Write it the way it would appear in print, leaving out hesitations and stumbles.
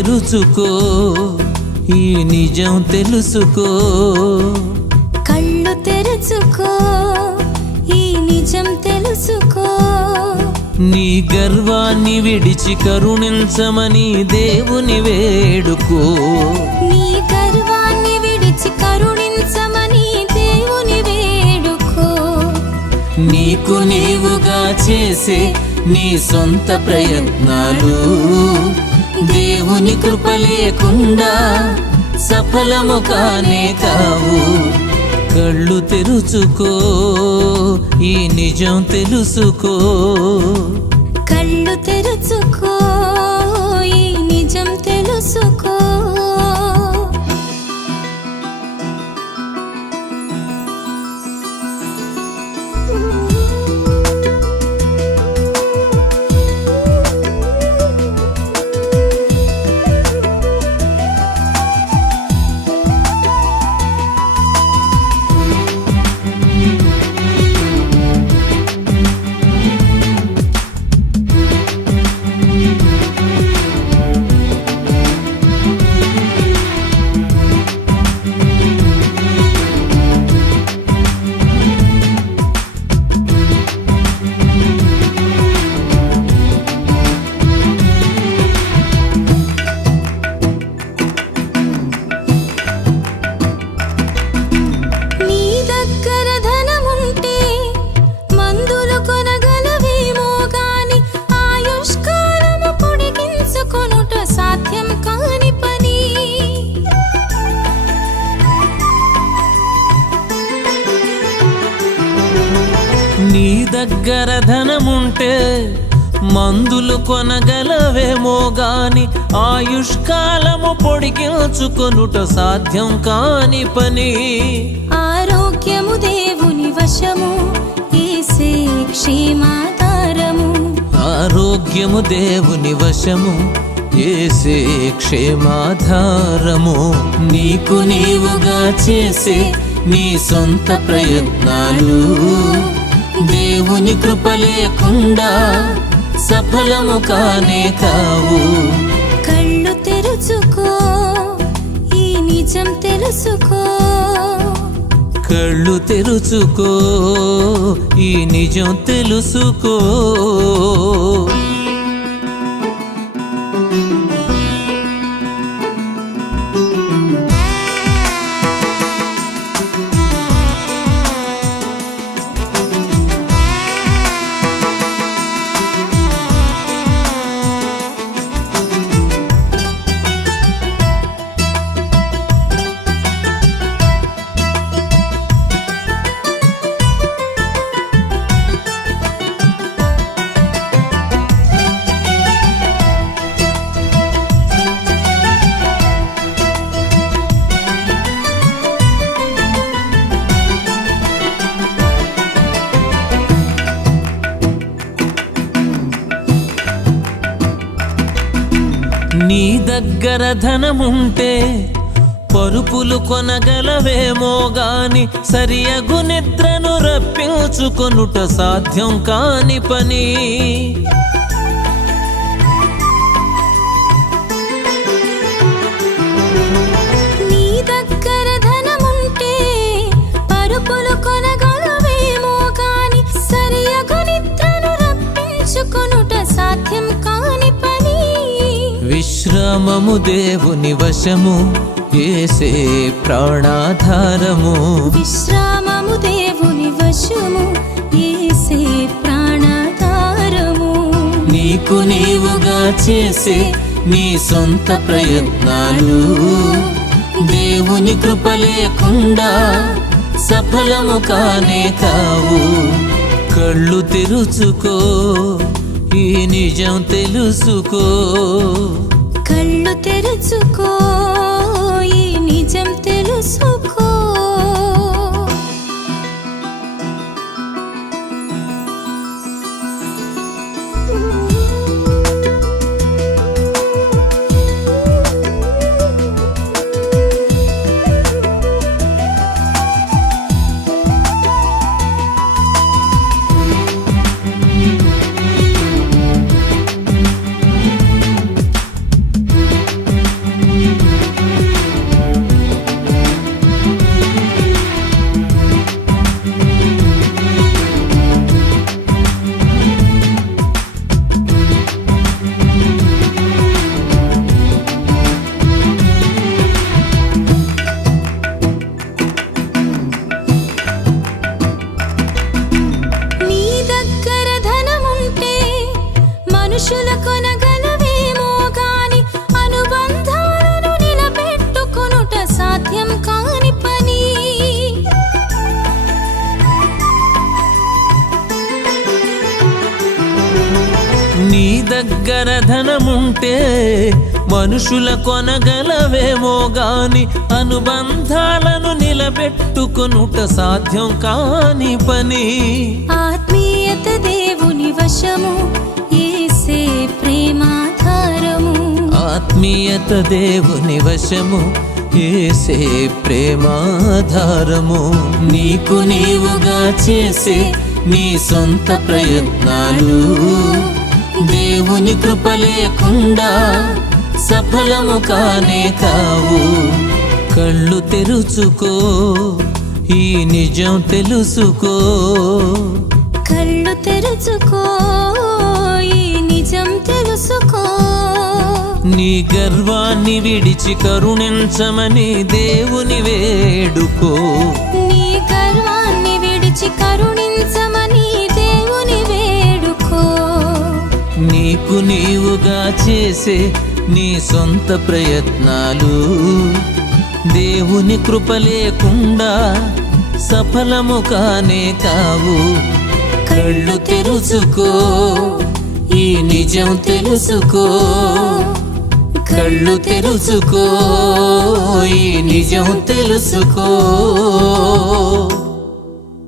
తెరుచుకో, ఈ నిజం తెలుసుకో. కళ్ళు తెరుచుకో, ఈ నిజం తెలుసుకో. నీ గర్వాన్ని విడిచి కరుణించమని దేవుని వేడుకో. నీ గర్వాన్ని విడిచి కరుణించమని దేవుని వేడుకో. నీకు నీవుగా చేసే నీ సొంత ప్రయత్నాలు దేవుని కృప లేకుండా సఫలము కానే కావు. కళ్ళు తెరుచుకో, ఈ నిజం తెలుసుకో. కళ్ళు తెరుచుకో, ఈ నిజం తెలుసుకో. నీ దగ్గర ధనముంటే మందులు కొనగలవేమో గాని ఆయుష్కాలము పొడిగించుకొనుట సాధ్యం కాని పని. ఆరోగ్యము దేవుని వశము, యేసే క్షేమాధారము. ఆరోగ్యము దేవుని వశము, యేసే క్షేమాధారము. నీకు నీవుగా చేసే నీ సొంత ప్రయత్నాలు దేవుని కృప లేకుండా సఫలము కానే కావు. కళ్ళు తెరుచుకో, ఈ నిజం తెలుసుకో. కళ్ళు తెరుచుకో, ఈ నిజం తెలుసుకో. నీ దగ్గర ధనముంటే పరుపులు కొనగలవేమో గాని సరియగు నిద్రను రప్పించుకొనుట సాధ్యం కాని పని. నీ దగ్గర ధనముంటే పరుపులు కొనగలవేమో గాని సరియగు నిద్రను రప్పించుకొనుట సాధ్యం కాని పని. విశ్రామము దేవుని వశము, యేసే ప్రాణాధారము. విశ్రామము దేవుని వశము, యేసే ప్రాణాధారము. నీకు నీవుగా చేసే నీ సొంత ప్రయత్నాలు దేవుని కృప లేకుండా సఫలము కానే కావు. కళ్ళు తెరుచుకో, ఈ నిజం తెలుసుకో. కళ్ళు తెరుచుకో, ఈ నిజం తెలుసుకో. దగ్గర ధనముంటే మనుషుల కొనగలవేమో గాని అనుబంధాలను నిలబెట్టుకొనుట సాధ్యం కాని పని. ఆత్మీయత దేవుని వశము, యేసే ప్రేమాధారము. ఆత్మీయత దేవుని వశము, యేసే ప్రేమాధారము. నీకు నీవుగా చేసే నీ సొంత ప్రయత్నాలు దేవుని కృప లేకుండా సఫలము కానే కావు. కళ్ళు తెరుచుకో, ఈ నిజం తెలుసుకో. కళ్ళు తెరుచుకో, ఈ నిజం తెలుసుకో. నీ గర్వాన్ని విడిచి కరుణించమని దేవుని వేడుకో. నీ గర్వాన్ని విడిచి కరుణించమని దేవుని వేడుకో. నీకు నీవుగా చేసే నీ సొంత ప్రయత్నాలు దేవుని కృప లేకుండా సఫలము కానే కావు. కళ్ళు తెరుచుకో, ఈ నిజం తెలుసుకో. కళ్ళు తెరుచుకో, ఈ నిజం తెలుసుకో.